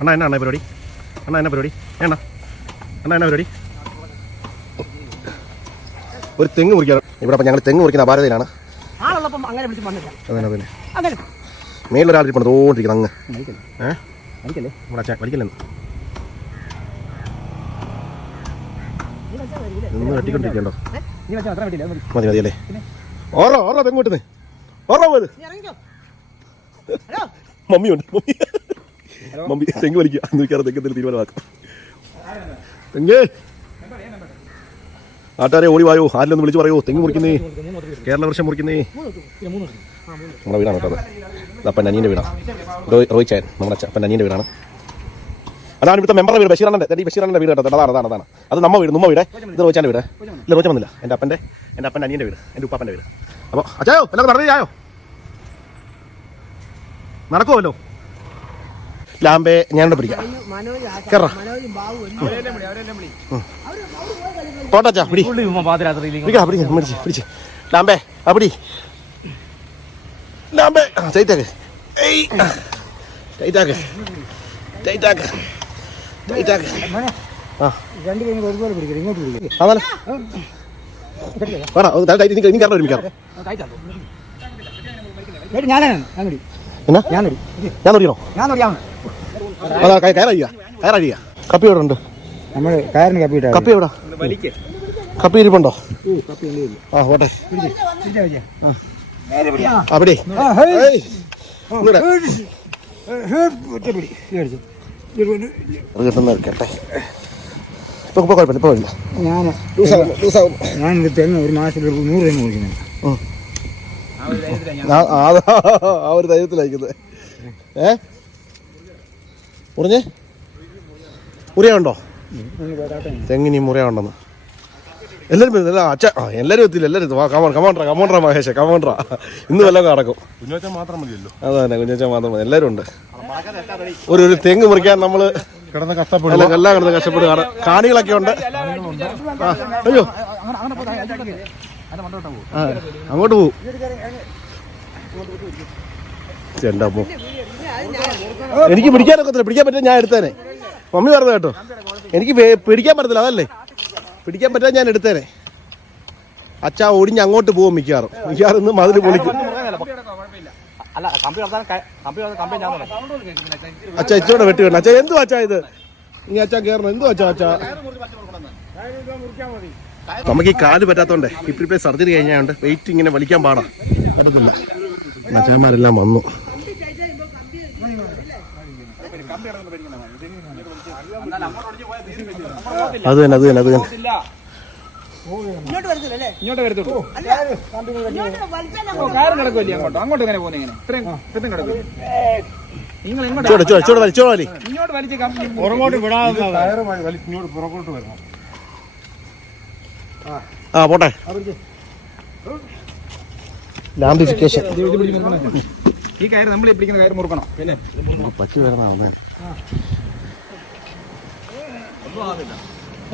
അണ്ണാ എന്നാ അണ്ണാ പരിപാടി? അണ്ണാ എന്നാ പരിപാടി? ഏണ്ണ അണ്ണാ? എന്നാ പരിപാടി? ഒരു തെങ്ങ് കുറിക്കണം ഇവിടെ അപ്പം ഞങ്ങൾ തെങ്ങ് മുറിക്കുന്ന അപാരതയിലാണ്. അതന്നെ അതന്നെ. മേലൊരാൾ ഇരിപ്പുണ്ട് അങ്ങ്. ഏഹ് ഇവിടെ അച്ഛൻ വലിക്കില്ലെന്ന് നിന്ന് വെട്ടിക്കൊണ്ടിരിക്കണ്ടോ മതി മതി. അല്ലേ ഓറോ ഓറോ തെങ്ങ് വിട്ടുന്നേ ഓറോ പോയത് മമ്മിയുണ്ട് മമ്മി. മമ്മി തെങ്ങ് വലിക്കുക. അന്ന് വിൽക്കാറ് തെങ്ങ് തീരുമാനമാക്കാം. തെങ്ങ്! നാട്ടുകാരെ ഓടി വായോ. ആരിലൊന്ന് വിളിച്ചു പറയോ? തെങ്ങ് മുറിക്കുന്നേ. കേരള വർഷം മുറിക്കുന്നേ. നമ്മുടെ വീടാണ് കേട്ടോ അത്. ഇത് അപ്പന്റെ അനിയന്റെ വീടാണ്. റോയ് റോയ് ചായൻ നമ്മുടെ അപ്പൻ അനിയന്റെ വീടാണ്. അതാണ് ഇവിടുത്തെ മെമ്പറുടെ വീട് ബഷീറാണന്റെ ഈ ബഷീറാണന്റെ വീട് കേട്ടോ. അതാണ് അതാണ് അതാണ്. അത് നമ്മ വീട് നമ്മ വീട്. ഇത് റോച്ചാന്റെ വീട്. ഇല്ല റോച്ച വന്നില്ല എന്റെ അപ്പന്റെ എന്റെ അപ്പന്റെ അനിയന്റെ വീട്. എന്റെ ഉപ്പാപ്പന്റെ വീട്. അപ്പോൾ അച്ഛായോ എല്ലാവരും പറഞ്ഞു ആയോ നടക്കുമല്ലോ ലാമ്പെ ഞാനിവിടെ പിടിക്കാം. കേറ. പോട്ടാച്ചാ പിടി. പിടിക്കാം പിടിക്കാം പിടിച്ച് പിടിച്ച്. ലാമ്പേ ആ പിടി. ലാമ്പേ ആ ടൈറ്റാക്ക് ഏയ് ടൈറ്റാക്ക് ടൈറ്റാക്ക് ടൈറ്റാക്ക് ആ. രണ്ട് കഴിഞ്ഞ് ഒരുപോലെ പിടിക്കണം ഇങ്ങോട്ട് പിടിക്കും അതല്ലേ വേണം? ടൈറ്റ് ഞാനാണ് ഞാൻ ഞാൻ ഞാൻ അതാ കയറഴിയ കയറഴിയ കപ്പി എവിടെ ഉണ്ട് നമ്മൾ കയറിന് കപ്പി ഇട്ടാ കപ്പി എവിടെ? കപ്പി ഇരിപ്പുണ്ടോ? ആ ഓട്ടെ ആ. അവിടെ ഇപ്പൊ ഇപ്പൊ കുഴപ്പമില്ല ഇപ്പൊ ഞാൻ ഞാൻ ഒരു തെങ്ങ് ഒരു മാസത്തിൽ ഒരു നൂറ് തെങ്ങ് കുടിക്കുന്നത് ആ. ഒരു ധൈര്യത്തിലായിരിക്കുന്നത് ഏ? മുറിഞ്ഞേ മുറിയുണ്ടോ തെങ്ങിനി മുറിയുണ്ടെന്ന് എല്ലാവരും വരുന്നു. എല്ലാ അച്ഛ ആ എല്ലാവരും എത്തില്ല എല്ലാവരും എത്തും. വാ കമോൺ കമോണ്ട്രാ കമോണ്ട്രാ മഹേഷ് കമോണ്ട്രാ ഇന്ന് വല്ലതും നടക്കും. കുഞ്ഞോച്ച മാത്രം മതിയല്ലോ. അത് തന്നെ കുഞ്ഞച്ച മാത്രം മതി. എല്ലാവരും ഉണ്ട്. ഒരു ഒരു തെങ്ങ് മുറിക്കാൻ നമ്മൾ കിടന്ന് കഷ്ടപ്പെടും. എല്ലാം കിടന്ന് കഷ്ടപ്പെടുക കാണികളൊക്കെ ഉണ്ട്. ആ അയ്യോ. ആ, അങ്ങോട്ട് പോവും ചെണ്ടപ്പോ എനിക്ക് പിടിക്കാൻ പിടിക്കാനൊക്കത്തില്ല പിടിക്കാൻ പറ്റില്ല ഞാൻ എടുത്തേനെ മമ്മി പറഞ്ഞു കേട്ടോ എനിക്ക് പിടിക്കാൻ പറ്റത്തില്ല അതല്ലേ പിടിക്കാൻ പറ്റാൻ ഞാൻ എടുത്തേനെ അച്ഛാ ഒടിഞ്ഞ് അങ്ങോട്ട് പോകും മിക്കാറും മിക്കാറും ഇന്ന് മതിൽ പൊളിക്കും അച്ഛാ ഇച്ചോടെ വെട്ടി വേണം അച്ഛാ എന്തു അച്ഛാ ഇത് ഇനി അച്ഛാ കേറണം എന്തു അച്ഛാ അച്ഛാ നമുക്ക് ഈ കാൽ പറ്റാത്തോണ്ടേ ഇപ്പൊ സർജറി കഴിഞ്ഞാണ്ട് വെയിറ്റ് ഇങ്ങനെ വലിക്കാൻ പാടാ പറ്റത്തില്ല അച്ഛാമാരെല്ലാം വന്നു അത് തന്നെ അത് തന്നെ അത് തന്നെ. ഇങ്ങോട്ട് വരത്തുള്ളൂ കിടക്കുമല്ലേ അങ്ങോട്ട് അങ്ങോട്ട്? എങ്ങനെ പോകുന്നത് ഇങ്ങനെ. ഇത്രയും ഇത്രയും കിടക്കും നിങ്ങൾ എങ്ങോട്ട്? ചൂടെ ചൂടെ ചൂടെ വലി ചൂടെ വലി. ഇങ്ങോട്ട് വലിച്ച് ഇങ്ങോട്ട് പുറകോട്ട് വരണം. ആ. പോട്ടെ. ലാംബിഫിക്കേഷൻ ഈ കയറ് നമ്മൾ പിടിക്കുന്ന കയറ് മുറുക്കണം? അല്ലേ? പറ്റി വരുന്ന വന്നേ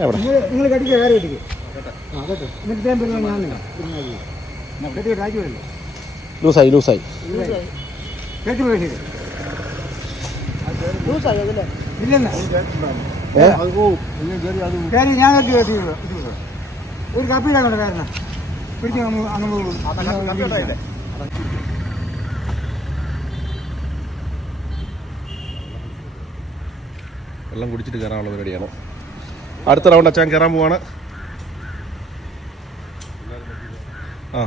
എവിടെ? നിങ്ങൾ കടിക്കുക കയറി കടിക്കുക ആ കേട്ടോ. എന്നിട്ട് ഞാൻ കെട്ടി ലൂസായി ലൂസായി. കേട്ടു പോയി ലൂസായി അതല്ലേ? ഇല്ലെന്ന. കയറി ഞാൻ കെട്ടി കെട്ടി ഒരു കപ്പിയിലാണ് കൊണ്ട് കയറണം പിടിച്ച് അങ്ങ് അങ്ങ് പോകും. വെള്ളം കുടിച്ചിട്ട് കയറാനുള്ള പരിപാടിയാണ്. അടുത്ത റൗണ്ട് അച്ഛൻ കയറാൻ പോവാണ്. ആ.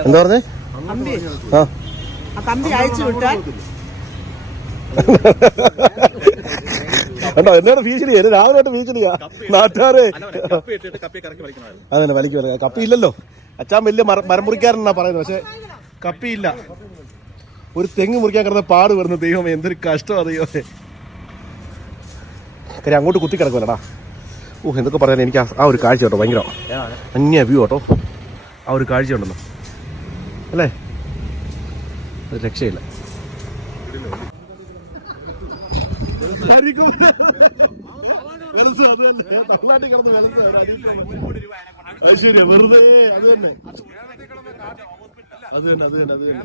എന്താ പറഞ്ഞേ? ആ. കമ്പി അയച്ചു വിട്ടാൽ കേട്ടോ എന്നോട് ഭീഷണി എന്നെ രാവിലെ തൊട്ട് ഭീഷണിയാ നാട്ടുകാരെ. അതന്നെ വലിക്ക് വലിക്കാം. കപ്പി ഇല്ലല്ലോ. അച്ഛൻ വലിയ മര പറയുന്നത്. പക്ഷെ ഇല്ല. ഒരു തെങ്ങ് മുറിക്കാൻ കിടന്ന പാട് വരുന്ന ദൈവം എന്തൊരു കഷ്ടം ദൈവമേ കാര്യം അങ്ങോട്ട് കുത്തി കിടക്കുമല്ലടാ ഓ എന്തൊക്കെ പറയാനും എനിക്ക് ആ- ഒരു കാഴ്ച കേട്ടോ ഭയങ്കര. അന്യ വ്യൂ കേട്ടോ. ആ ഒരു കാഴ്ച ഉണ്ടല്ലോ. അല്ലേ? ഒരു രക്ഷയില്ല വെലസ് അത് തന്നെ തമിഴ്നാട്ടിൽ കിടന്ന് വെലസ് ഒരു അത് ശരിയാ വെറുതെ അത് തന്നെ. അത് തന്നെ അത് തന്നെ അത് തന്നെ.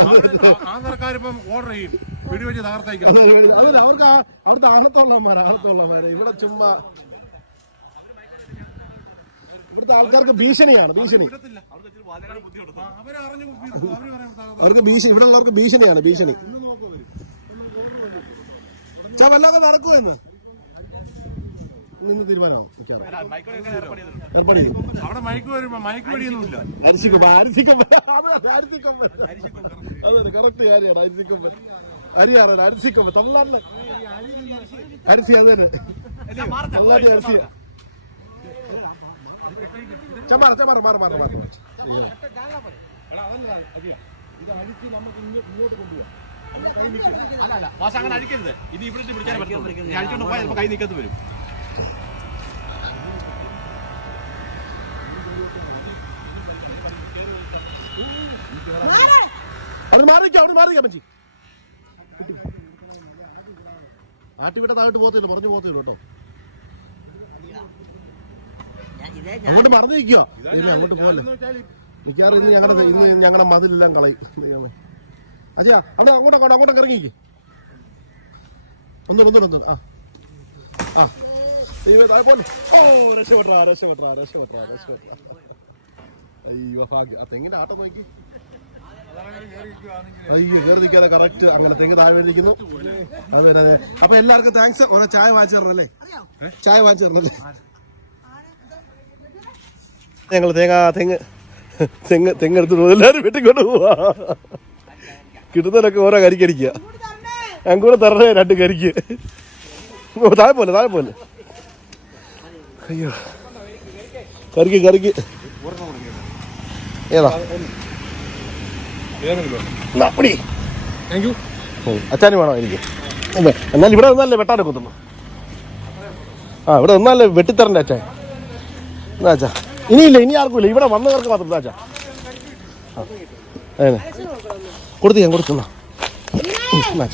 അതെ അതെ. അവർക്ക് അവിടുത്തെ ആണത്തോള്ളമാരാ ആണത്തോള്ളമാര് ഇവിടെ ചുമ്മാ. ഇവിടുത്തെ ആൾക്കാർക്ക് ഭീഷണിയാണ് ഭീഷണി. അവർക്ക് ഭീഷണി ഇവിടെ ഉള്ളവർക്ക് ഭീഷണിയാണ് ഭീഷണി. ചാ വല്ലതൊക്കെ നടക്കുമോ എന്ന് നിന്ന് തീരുമാനമാവും. മിക്കാറും ഏർപ്പാട് ചെയ്തു? അരിശിക്കൊമ്പൻ അരിശിക്കൊമ്പൻ അത് അരിശിക്കൊമ്പൻ അതെ കറക്റ്റ് കാര്യമാണ് അരിശിക്കൊമ്പൻ അരിയാറ അരിശിക്കൊമ്പൻ തമിഴ്നാട്ടിൽ. അരിസി അത് തന്നെ. തമിഴ്നാട്ടിൽ അരിസിയ ചമാറ ചമാറ മാറ മാറ മാറ മാറ അവിടെ മാറിക്കോ അവിടെ മാറിക്കോ പഞ്ചി ആട്ടി വിട്ടാ താഴോട്ട് പോകത്തില്ല പറഞ്ഞു പോകത്തില്ല കേട്ടോ. അങ്ങോട്ട് മറന്നു നിൽക്കുക ദൈവമേ അങ്ങോട്ട് പോകല്ലേ മിക്കവാറും ഇന്ന് ഞങ്ങളുടെ ഇന്ന് ഞങ്ങളുടെ മതിലെല്ലാം കളയും. ദൈവമേ. അജയ അവിടെ അങ്ങോട്ട് അങ്ങോട്ട് അങ്ങോട്ടൊക്കെ ഇറങ്ങിക്കേ. ഒന്നൂടെ ഒന്നുകൂടെ ആ. ആ. ദൈവമേ താഴെ പോലെ. ഓ രക്ഷപ്പെട്ടാ രക്ഷപ്പെട്ടാ രക്ഷപ്പെട്ടാ രക്ഷപ്പെട്ടാ അയ്യോ ഭാഗ്യം. ആ തെങ്ങിന്റെ ആട്ടം നോക്കി അയ്യോ കയറി നിൽക്കാതെ കറക്റ്റ് അങ്ങനെ തെങ്ങ് താഴെ ഇരിക്കുന്നു അത് തന്നെ അതെ അപ്പൊ എല്ലാവർക്കും താങ്ക്സ് ഓരോ ചായ വാങ്ങിച്ചു തരണല്ലേ? ചായ വാങ്ങിച്ചു തരണല്ലേ? ഞങ്ങൾ തേങ്ങ തെങ്ങ് തെങ്ങ് തെങ്ങ് എടുത്തിട്ട് പോകും. എല്ലാവരും വീട്ടിൽ പോവാ കിട്ടുന്നതിലൊക്കെ ഓരോ കരിക്കടിക്കുക ഞങ്ങൾ കൂടെ തരണേ രണ്ട് കരിക്ക്. താഴെ പോലെ താഴെ പോലെ. അയ്യോ. കറിക്ക് കറിക്ക് ഏതാ? അപ്പടി. അച്ചാനി വേണോ എനിക്ക്? എന്നാലും എന്നാൽ ഇവിടെ നിന്നല്ലേ വെട്ടാനെ കുത്തുന്നു ആ ഇവിടെ നിന്നല്ലേ വെട്ടിത്തരണ്ടേ അച്ഛാ എന്നാ അച്ഛാ ഇനിയില്ല ഇനി ആർക്കും ഇല്ല. ഇവിടെ വന്നവർക്ക് മാത്രം ഇതാ അച്ഛാ ആ, അതെ. കൊടുത്തു ഞാൻ. എന്നാ.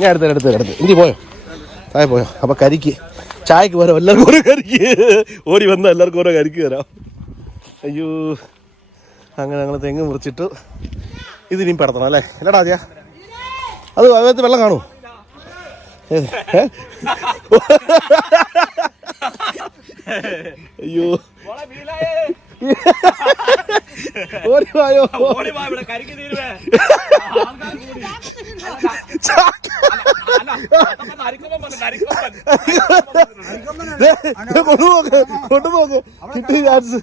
ഞാൻ എടുത്ത് എടുത്ത് എടുത്ത് ഇനി പോയോ? താഴെ പോയോ? അപ്പൊ കരിക്ക്. ചായക്ക് പോരോ എല്ലാവർക്കും ഓരോ കരിക്ക്. ഓടി വന്ന എല്ലാവർക്കും ഓരോ കരിക്ക് തരാം. അയ്യോ. അങ്ങനെ ഞങ്ങൾ തെങ്ങ് മുറിച്ചിട്ട് ഇതിനിയും പെടത്തണം അല്ലേ? അല്ലടാ ആദ്യ. അത് അതിനകത്ത് വെള്ളം കാണൂ അയ്യോ. ഓടി വായോ. ദേ, കൊണ്ടുപോക്ക് കൊണ്ടുപോക്ക്. കിട്ടിയ ചാൻസ്.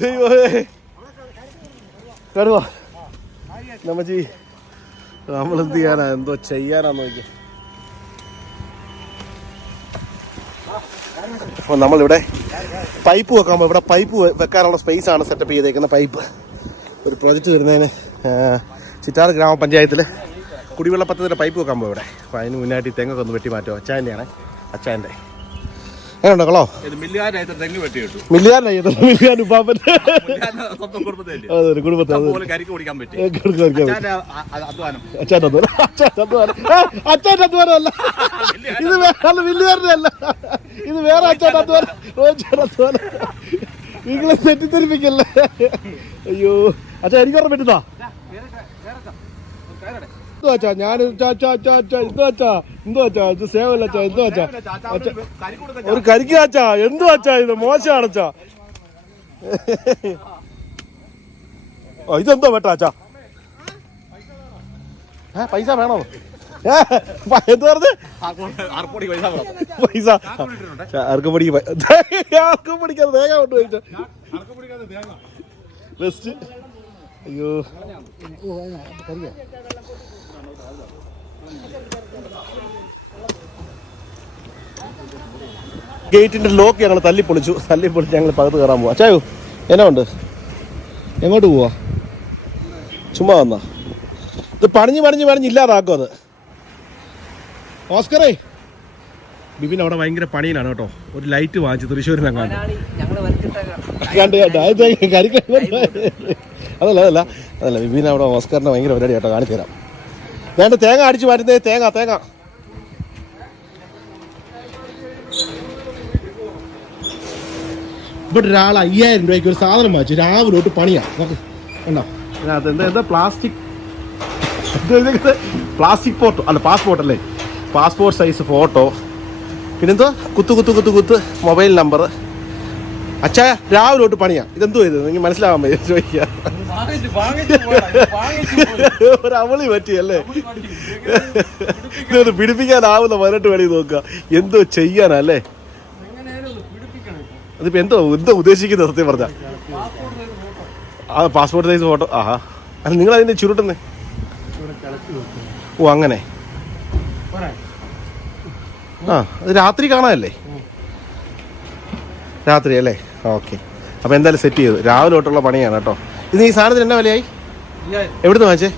ദൈവമേ. കടുവാ. നമ്മച്ചി നമ്മൾ എന്ത് ചെയ്യാനാ? എന്തോ ചെയ്യാനാന്ന് നോക്കി അപ്പോൾ നമ്മളിവിടെ പൈപ്പ് വെക്കാൻ ഇവിടെ പൈപ്പ് വെക്കാനുള്ള സ്പേസ് ആണ് സെറ്റപ്പ് ചെയ്തേക്കുന്ന പൈപ്പ് ഒരു പ്രോജക്റ്റ് വരുന്നതിന് ചിറ്റാറ് ഗ്രാമപഞ്ചായത്തിൽ കുടിവെള്ള പദ്ധതിയുടെ പൈപ്പ് വെക്കാൻ പോകും ഇവിടെ. അപ്പോൾ അതിന് മുന്നായിട്ട് തെങ്ങൊക്കെ ഒന്ന് വെട്ടി മാറ്റുമോ അച്ചായന്റെയാണ് അച്ചായന്റെ എങ്ങനെയുണ്ടോ കളോ? ഉപ്പാപ്പൻ. സ്വന്തം അതെ കുടുംബത്തെ. അച്ഛന്റെ അധ്വാനം. അച്ഛന്റെ അധ്വാനം. അച്ഛന്റെ അല്ല. ഇത് വേറെ വില്ലുകാരന്റെ അല്ല. ഇത് വേറെ അച്ഛന്റെ അധ്വാനം. അധ്വാനം. നിങ്ങളെ തെറ്റിദ്ധരിപ്പിക്കല്ലേ? അയ്യോ. അച്ഛാ എനിക്കൊരെണ്ണം പറ്റുതാ എന്തോ അച്ഛാ ഞാൻ എന്തുവാച്ചാ അച്ഛാ എന്തോ അച്ഛാ ഇത് സേവല്ല എന്തുവാച്ചാ ഒരു കരിക്കാച്ചാ എന്തുവാച്ചാ ഇത്? മോശമാണച്ചാ. ഇതെന്തോ വെട്ടാച്ചാ ഏ പൈസ വേണോ? പൈസ. ബെസ്റ്റ് അയ്യോ. ഗേറ്റിന്റെ ലോക്ക് ഞങ്ങൾ തല്ലി പൊളിച്ചു. തല്ലി പൊളിച്ച് ഞങ്ങൾ പകത്ത് കയറാൻ പോവാ. അച്ചായോ എന്നാ ഉണ്ട്? എങ്ങോട്ട് പോവാ? ചുമ്മാ വന്നാ. ഇത് പണിഞ്ഞ് പണിഞ്ഞ് പണിഞ്ഞ് അത്. ഓസ്കറേ. ബിബിൻ അവിടെ ഭയങ്കര പണിയിലാണ് കേട്ടോ. ഒരു ലൈറ്റ് വാങ്ങിച്ചു തൃശ്ശൂരിൽ നിന്നെങ്ങാണ്ട് കണ്ട്. കണ്ട് അതല്ല അതല്ല. അതല്ല ബിബിൻ അവിടെ ഓസ്കറിന്റെ ഭയങ്കര പരിപാടി കേട്ടോ കാണിച്ചു തരാം. വേണ്ട തേങ്ങ അടിച്ചു വരുന്നേ തേങ്ങ തേങ്ങ. ഇവിടെ ഒരാൾ അയ്യായിരം രൂപയ്ക്ക് ഒരു സാധനം വാങ്ങിച്ചു. രാവിലെ തൊട്ട് പണിയാ. നോക്ക് കണ്ടോ? അതിനകത്ത് എന്താ എന്താ പ്ലാസ്റ്റിക് പ്ലാസ്റ്റിക് ഫോട്ടോ അല്ല പാസ്പോർട്ട് അല്ലേ? പാസ്പോർട്ട് സൈസ് ഫോട്ടോ പിന്നെന്തോ കുത്തു കുത്തു കുത്തു കുത്ത്. മൊബൈൽ നമ്പർ അച്ഛാ രാവിലെ തൊട്ട് പണിയാ. ഇതെന്തോ ഇത്? നിങ്ങൾ മനസ്സിലാവാൻ പറ്റും ചോദിക്കുക ഒരു അവളി പറ്റിയല്ലേ ഇതൊന്ന് പിടിപ്പിക്കാനാവുന്ന പതിനെട്ട് വേണി നോക്കുക. എന്തോ ചെയ്യാനല്ലേ അതിപ്പോ എന്തോ എന്തോ ഉദ്ദേശിക്കുന്നത് സത്യം പറഞ്ഞ. ആ പാസ്പോർട്ട് സൈസ് ഫോട്ടോ ആഹാ. അല്ല നിങ്ങൾ അതിന്റെ ചുരുട്ടുന്നേ. ഓ അങ്ങനെ. ആ അത് രാത്രി കാണാനല്ലേ? രാത്രി അല്ലേ? ഓക്കെ. അപ്പൊ എന്തായാലും സെറ്റ് ചെയ്തു. രാവിലെ തൊട്ടുള്ള പണിയാണ് കേട്ടോ. ഇത് ഈ സാധനത്തിന് എന്നാ വിലയായി? എവിടുന്ന് വാങ്ങിച്ചേ?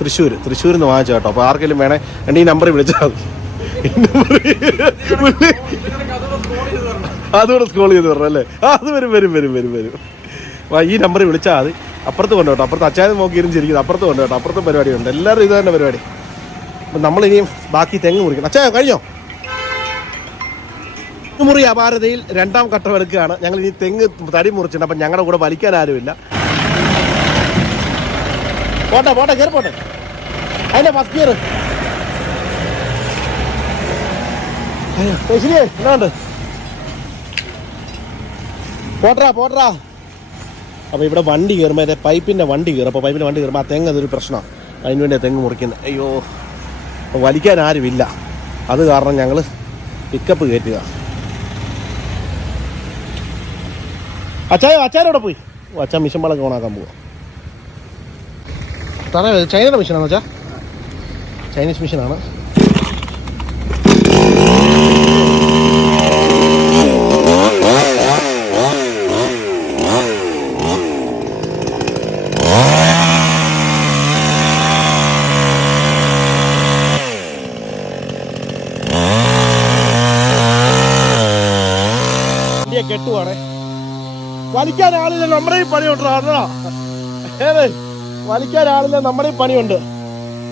തൃശ്ശൂർ. തൃശ്ശൂരിൽ നിന്ന് വാങ്ങിച്ചു കേട്ടോ. അപ്പോൾ ആർക്കെങ്കിലും വേണേ എന്റെ ഈ നമ്പറിൽ വിളിച്ചാൽ അതുകൂടെ സ്കോൾ ചെയ്ത് പറഞ്ഞു അല്ലേ? അത് വരും വരും വരും വരും വരും. ഈ നമ്പറിൽ വിളിച്ചാൽ മതി. അപ്പുറത്ത് കൊണ്ട് കേട്ടോ. അപ്പുറത്ത് അച്ചായൻ നോക്കിയിരുന്നു ചിരിക്കുന്നത് അപ്പുറത്ത് കൊണ്ട് കേട്ടോ. അപ്പുറത്തും പരിപാടിയുണ്ട്. എല്ലാവരും ഇത് തന്നെ പരിപാടി. അപ്പം നമ്മളിനിയും ബാക്കി തെങ്ങ് മുറിക്കണം. അച്ചായ കഴിഞ്ഞോ? മുറി അപാരതയിൽ രണ്ടാം ഘട്ടം എടുക്കുകയാണ്. ഞങ്ങൾ ഇനി തെങ്ങ് തടി മുറിച്ചിട്ടുണ്ട്. അപ്പം ഞങ്ങളുടെ കൂടെ വലിക്കാൻ ആരുമില്ല. പോട്ടെ പോട്ടെ കയറി പോട്ടെ. അതിന്റെ ഫസ്റ്റ് ഇയർ ശരിയേ എന്നാണ്ട് പോട്ടറാ പോട്ടറാ അപ്പോൾ ഇവിടെ വണ്ടി കയറുമ്പോൾ അതെ പൈപ്പിന്റെ വണ്ടി കയറും. അപ്പോൾ പൈപ്പിന്റെ വണ്ടി കയറുമ്പോൾ ആ തെങ്ങ് അതൊരു പ്രശ്നമാണ്. അതിന് വേണ്ടി തെങ്ങ് മുറിക്കുന്നത് അയ്യോ വലിക്കാൻ ആരുമില്ല. അത് കാരണം ഞങ്ങൾ പിക്കപ്പ് കയറ്റുക അച്ചായോ അച്ചാരോടെ പോയി. അച്ഛൻ മിഷൻ വളക്ക് ഓണാക്കാൻ പോവാ. തറ ചൈനയുടെ മിഷനാണോ അച്ഛാ ചൈനീസ് മിഷനാണ് കെട്ടുവാണേ. വലിക്കാൻ ആളില്ല നമ്മുടെ ഈ പണിയുണ്ട് അതാ വലിക്കാൻ ആളില്ല നമ്മുടെ ഈ പണിയുണ്ട്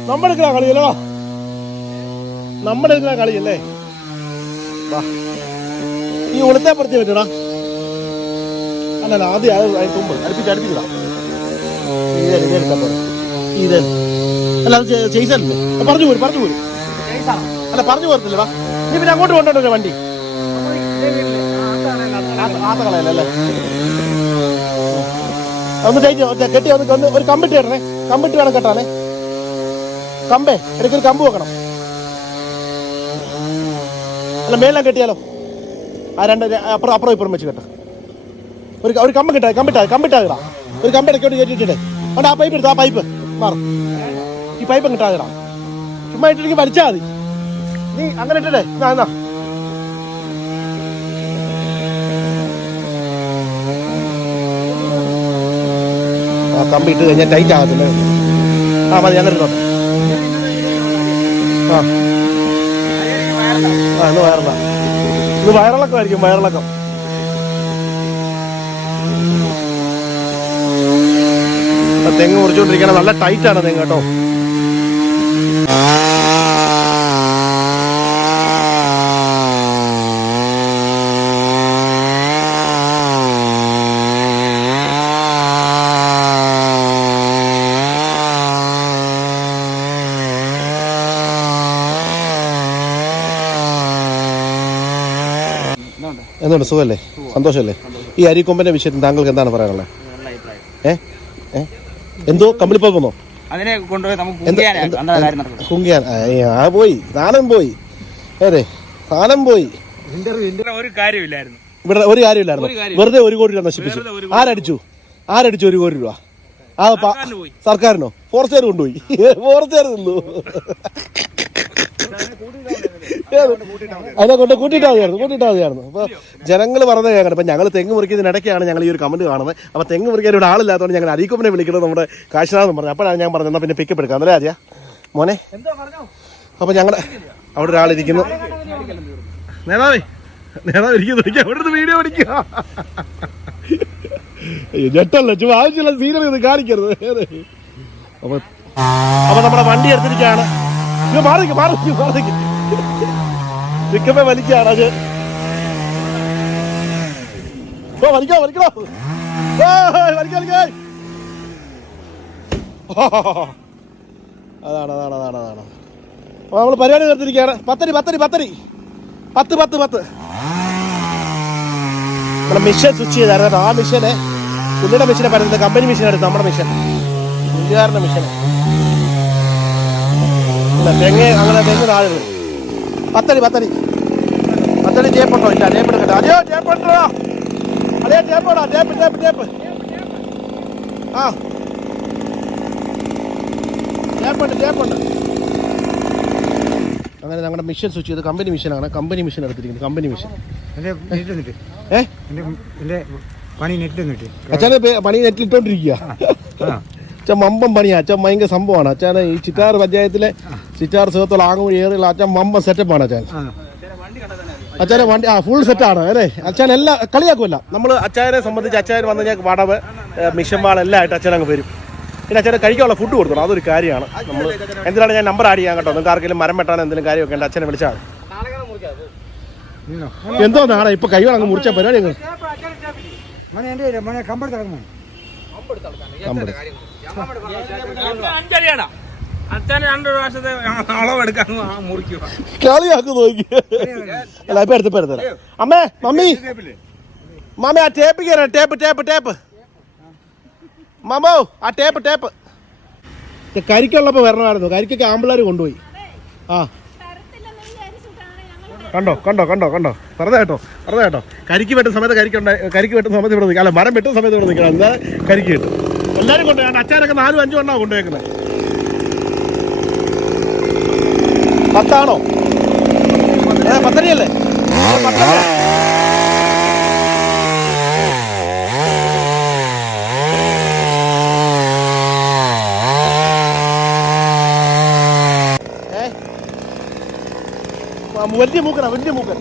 നമ്മുടെ കളിയല്ലോ നമ്മുടെ കളിയല്ലേ വാ ഈ ഉളത്തെ പെടുത്തി പറ്റടാ അല്ലല്ല ആദ്യം അത് തുമ്പ് അടുപ്പിച്ച് അടുപ്പിക്കടാ ഇതേ ഇതെടുത്താ പോലെ ഇതേ അല്ല അത് ചെയ്സല്ലേ പറഞ്ഞു പോരും പറഞ്ഞു പോരും അല്ല പറഞ്ഞു പോരത്തില്ല നീ പിന്നെ അങ്ങോട്ട് കൊണ്ടുണ്ടോ വണ്ടി ആ കളയല്ലേ ഒന്ന് കഴിഞ്ഞ് കെട്ടി ഒന്ന് ഒന്ന് ഒരു കമ്പിട്ട് ഇടണേ കമ്പിട്ട് വേണം കെട്ടാനേ. കമ്പേ ഇടയ്ക്ക് ഒരു കമ്പ് വെക്കണം. അല്ല മേലാം കെട്ടിയാലോ? ആ രണ്ട് അപ്പുറം അപ്പുറം ഇപ്പുറം വെച്ച് കെട്ടാം. ഒരു ഒരു കമ്പ് കിട്ടാ കമ്പിട്ടാ കമ്പിട്ടാ ഒരു കമ്പ് ഇടയ്ക്കോട്ട് കയറ്റിയിട്ടേ അവിടെ ആ പൈപ്പ് എടുത്ത് ആ പൈപ്പ് മാറ. ഈ പൈപ്പ് കിട്ടാതിടാ ചുമ്മാ ഇട്ടിട്ട് വലിച്ചാൽ മതി. നീ അങ്ങനെ ഇട്ടിട്ടേ. എന്നാ എന്നാ കമ്പി ഇട്ട് കഴിഞ്ഞാൽ ടൈറ്റ് ആകത്തില്ലേ? ആ മതി അങ്ങനെ ഇരുന്നോ ആ. ആ ഇന്ന് വയറിള ഇത് വയറിളക്കമായിരിക്കും വയറിളക്കം തെങ്ങ് മുറിച്ചുകൊണ്ടിരിക്കണം നല്ല ടൈറ്റാണ് തെങ്ങ് കേട്ടോ. എന്തുണ്ട് സുഖമല്ലേ സന്തോഷമല്ലേ ഈ അരിക്കൊമ്പന്റെ വിഷയത്തിൽ താങ്കൾക്ക് എന്താണ് പറയാനുള്ളത്? ഏ? ഏ? എന്തോ കമ്പിളിപ്പോ പോകുന്നോ അതിനെ കൊണ്ടുപോയി നമുക്ക് കുങ്കിയാൻ ആ, പോയി. സാധനം പോയി. അതെ സാധനം പോയി. ഇന്റർവ്യൂ ഒരു കാര്യമില്ലായിരുന്നു. ഇവിടെ ഒരു കാര്യമില്ലായിരുന്നു. വെറുതെ ഒരു കോടി രൂപ നശിപ്പിച്ചു. ആരടിച്ചു? ആരടിച്ചു ഒരു കോടി രൂപ? ആ പ- സർക്കാരിന് പോയി. സർക്കാരിനോ? ഫോറസ്റ്റുകാർ കൊണ്ടുപോയി. ഫോറസ്റ്റുകാർ നിന്നു? അതിനെ കൊണ്ട് കൂട്ടിയിട്ടാ മതിയായിരുന്നു കൂട്ടിയിട്ടാ മതിയായിരുന്നു. അപ്പൊ ജനങ്ങൾ പറഞ്ഞു കേൾക്കണം. അപ്പൊ ഞങ്ങൾ തെങ്ങ് മുറിക്കുന്നതിനിടയ്ക്കാണ് ഞങ്ങൾ ഈ ഒരു കമന്റ് കാണുന്നത്. അപ്പൊ തെങ്ങ് മുറിക്കാൻ ഇവിടെ ആളില്ലാത്തതുകൊണ്ട് ഞങ്ങൾ അരീക്കൊമ്പനെ വിളിക്കുന്നത് നമ്മുടെ കാശിനാഥ് പറഞ്ഞു. അപ്പോഴാണ് ഞാൻ പറഞ്ഞത് എന്നാ പിന്നെ പിക്കപ്പ് എടുക്കാം. അല്ലേ ആര്യ? മോനെ? അപ്പൊ ഞങ്ങൾ അവിടെ ഒരാളിരിക്കുന്നു നേതാവേ നേതാവ് ഇരിക്കുന്നു. അവിടെ വീഡിയോ പിടിക്കുക ജെട്ടല്ല ചുമ്മാ ആവശ്യമില്ല സീനറി ഇത് കാണിക്കരുത്. അപ്പൊ അപ്പൊ നമ്മുടെ വണ്ടി എടുത്തിരിക്കുകയാണ്. മാറിക്ക് മാറിക്ക് മാറിക്ക്. നിൽക്കുമ്പോ വലിക്കാണ് അത്. വലിക്കോ വലിക്കോ. ഏയ്, വലിക്ക്, വലിക്ക്. അതാണ് അതാണ് അതാണ് അതാണ്. അപ്പൊ നമ്മൾ പരിപാടി നിർത്തിയിരിക്കുകയാണ്. പത്തരി പത്തരി പത്തരി പത്ത് പത്ത് പത്ത്. നമ്മുടെ മിഷൻ സ്വിച്ച് ചെയ്തായിരുന്നു. ആ മിഷനെ പുള്ളിയുടെ മിഷനെ പറയുന്നത് കമ്പനി മിഷൻ എടുത്തു നമ്മുടെ മിഷൻ. പുള്ളിക്കാരന്റെ മിഷനെ. തെങ്ങ് അങ്ങനെ തെങ്ങ് താഴെ വീണു പത്തടി പത്തടി. പത്തടി ടേപ്പുണ്ടോ ഇല്ല ടേപ്പ് എടുക്കട്ടെ അതെയോ ടേപ്പ് ഉണ്ടോ? അതേ ടേപ്പോടാ ടേപ്പ് ടേപ്പ് ടേപ്പ് ആ. ടേപ്പുണ്ട് ടേപ്പുണ്ട് അങ്ങനെ ഞങ്ങളുടെ മിഷൻ സ്വിച്ച് ചെയ്ത് കമ്പനി മിഷനാണ് കമ്പനി മിഷൻ എടുത്തിരിക്കുന്നത് കമ്പനി മിഷൻ ഏ? പണി അച്ഛനെ പണി നെറ്റിലിട്ടോണ്ടിരിക്കുക അച്ഛൻ മമ്പം പണിയാ. അച്ഛൻ ഭയങ്കര സംഭവമാണ് അച്ഛനെ ഈ ചിറ്റാർ പഞ്ചായത്തിലെ ചിറ്റാർ സുഹൃത്തുള്ള ആങ്ങുവഴി ഏറിയുള്ള അച്ഛൻ മമ്മ സെറ്റപ്പാണ് അച്ഛൻ. അച്ഛനെ വണ്ടി ആ ഫുൾ സെറ്റാണ് അല്ലേ? അച്ഛൻ എല്ലാം കളിയാക്കുമല്ല നമ്മൾ അച്ഛനെ സംബന്ധിച്ച് അച്ഛൻ വന്നു കഴിഞ്ഞാൽ വടവ് മിഷമ്പാൾ എല്ലാം ആയിട്ട് അച്ഛൻ അങ്ങ് വരും. പിന്നെ അച്ഛനെ കഴിക്കാനുള്ള ഫുഡ് കൊടുക്കണം അതൊരു കാര്യമാണ്. നമ്മൾ എന്തിനാണ് ഞാൻ നമ്പർ ആഡ് ചെയ്യാൻ കേട്ടോ? നിങ്ങൾക്ക് ആർക്കെങ്കിലും മരം വെട്ടാൻ എന്തെങ്കിലും കാര്യമൊക്കെ ഉണ്ട് അച്ഛനെ വിളിച്ചാൽ. എന്തോ നാളെ ഇപ്പൊ കൈ വേണം മുറിച്ച പരിപാടി നിങ്ങൾ മോനെ എന്റെ കരിക്കുള്ളപ്പോ വരണമായിരുന്നു. കരിക്കൊക്കെ ആമ്പിള്ളേർ കൊണ്ടുപോയി. ആ. കണ്ടോ കണ്ടോ കണ്ടോ കണ്ടോ. വെറുതെ കേട്ടോ വെറുതെ കേട്ടോ. കരിക്ക് വെട്ടുന്ന സമയത്ത് കരിക്ക് കരിക്ക് വെട്ടുന്ന സമയത്ത് ഇവിടെ നിൽക്കാം. അല്ല മരം വെട്ടുന്ന സമയത്ത് ഇവിടെ നിൽക്കാം. എന്നാൽ കരിക്ക് കിട്ടും എല്ലാവരും കൊണ്ടുപോയി. അച്ചാരൊക്കെ നാലും അഞ്ചും എണ്ണാണ് കൊണ്ടുപോയേക്കുന്നത് പത്താണോ? പത്തരയല്ലേ? പത്തല്ലേ? വലിയ മൂക്കനാ വലിയ മൂക്കൻ.